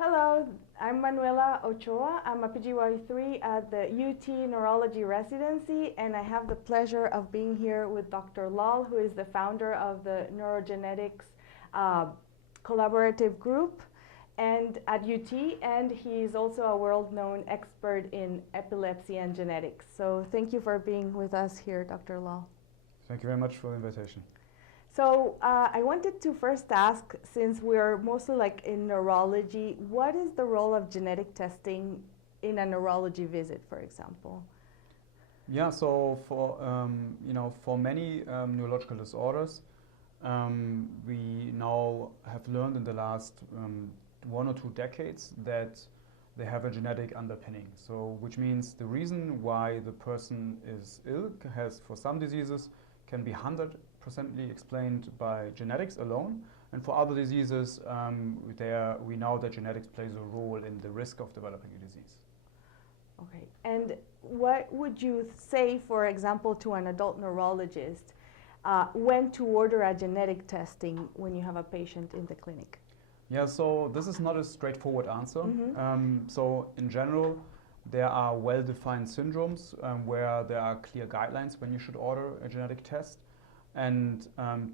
Hello, I'm Manuela Ochoa. I'm a PGY3 at the UT Neurology Residency, and I have the pleasure of being here with Dr. Lal, who is the founder of the Neurogenetics collaborative group and at UT, and he's also a world-known expert in epilepsy and genetics. So thank you for being with us here, Dr. Lal. Thank you very much for the invitation. So I wanted to first ask, since we're mostly like in neurology, what is the role of genetic testing in a neurology visit, for example? Yeah, so for many neurological disorders, we now have learned in the last 1 or 2 decades that they have a genetic underpinning. So, which means the reason why the person is ill has, for some diseases, can be 100% explained by genetics alone, and for other diseases, we know that genetics plays a role in the risk of developing a disease. Okay, and what would you say, for example, to an adult neurologist when to order a genetic testing when you have a patient in the clinic? Yeah, so this is not a straightforward answer. Mm-hmm. So in general, there are well-defined syndromes where there are clear guidelines when you should order a genetic test. And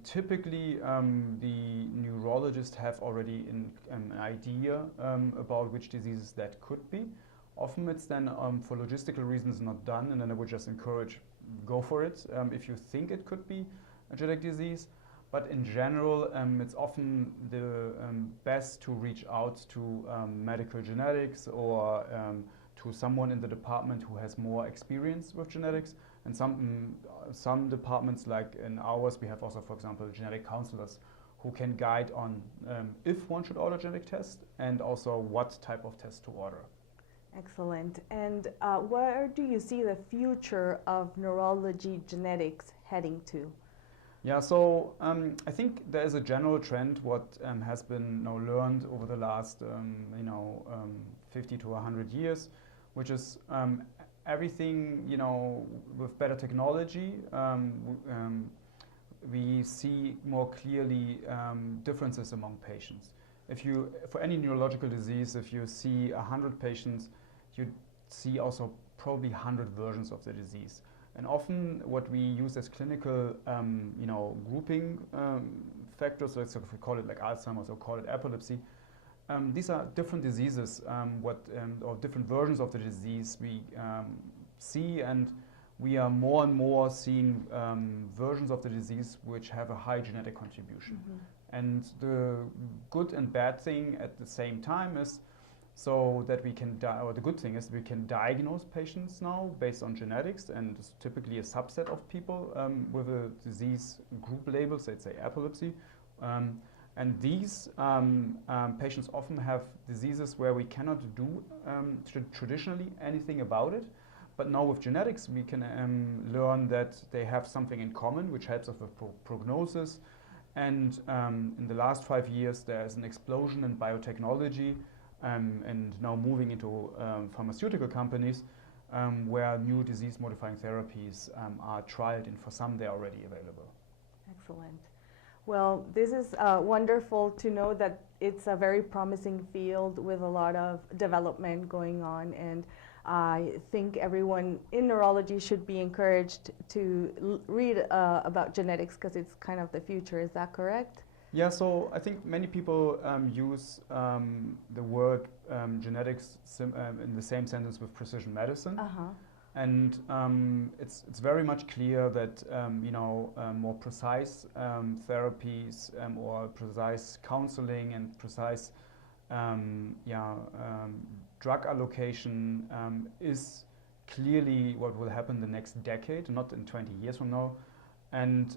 typically, the neurologists have already an idea about which diseases that could be. Often it's then, for logistical reasons, not done, and then I would just encourage, go for it if you think it could be a genetic disease. But in general, it's often the best to reach out to medical genetics or to someone in the department who has more experience with genetics. And some departments, like in ours, we have also, for example, genetic counselors who can guide on if one should order a genetic test and also what type of test to order. Excellent. And where do you see the future of neurology genetics heading to? Yeah, so I think there is a general trend what has been now learned over the last 50 to 100 years, which is everything with better technology. We see more clearly differences among patients. For any neurological disease, if you see 100 patients, you see also probably 100 versions of the disease. And often what we use as clinical grouping factors, so if we call it like Alzheimer's or call it epilepsy, these are different diseases or different versions of the disease we see, and we are more and more seeing versions of the disease which have a high genetic contribution. Mm-hmm. And the good and bad thing at the same time is so that we can, the good thing is we can diagnose patients now based on genetics, and it's typically a subset of people with a disease group label, so let's say epilepsy. And these patients often have diseases where we cannot do traditionally anything about it. But now with genetics, we can learn that they have something in common, which helps us with prognosis. And in the last 5 years, there's an explosion in biotechnology and now moving into pharmaceutical companies where new disease-modifying therapies are trialed, and for some, they're already available. Excellent. Well, this is wonderful to know that it's a very promising field with a lot of development going on, and I think everyone in neurology should be encouraged to read about genetics because it's kind of the future. Is that correct? Yeah, so I think many people use the word genetics in the same sentence with precision medicine. Uh-huh. And it's very much clear that more precise therapies or precise counseling and precise drug allocation is clearly what will happen the next decade, not in 20 years from now. And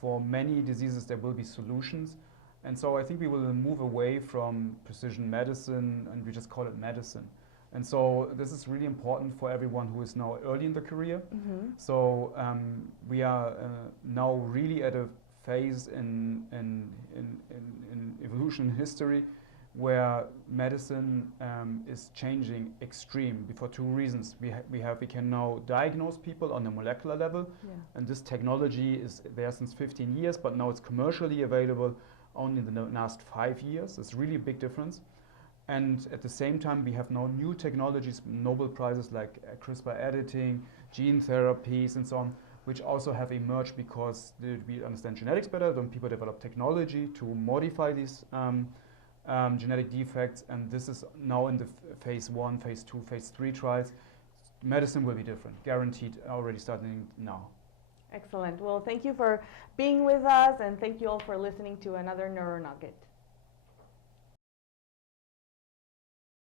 for many diseases, there will be solutions. And so I think we will move away from precision medicine, and we just call it medicine. And so this is really important for everyone who is now early in the career. Mm-hmm. So we are now really at a phase in evolution history where medicine is changing extreme for 2 reasons. We can now diagnose people on a molecular level, and this technology is there since 15 years, but now it's commercially available only in the last 5 years. It's really a big difference. And at the same time, we have now new technologies, Nobel Prizes like CRISPR editing, gene therapies, and so on, which also have emerged because we understand genetics better. Then people develop technology to modify these genetic defects, and this is now in the phase 1, phase 2, phase 3 trials. Medicine will be different, guaranteed, already starting now. Excellent. Well, thank you for being with us, and thank you all for listening to another Neuro Nugget.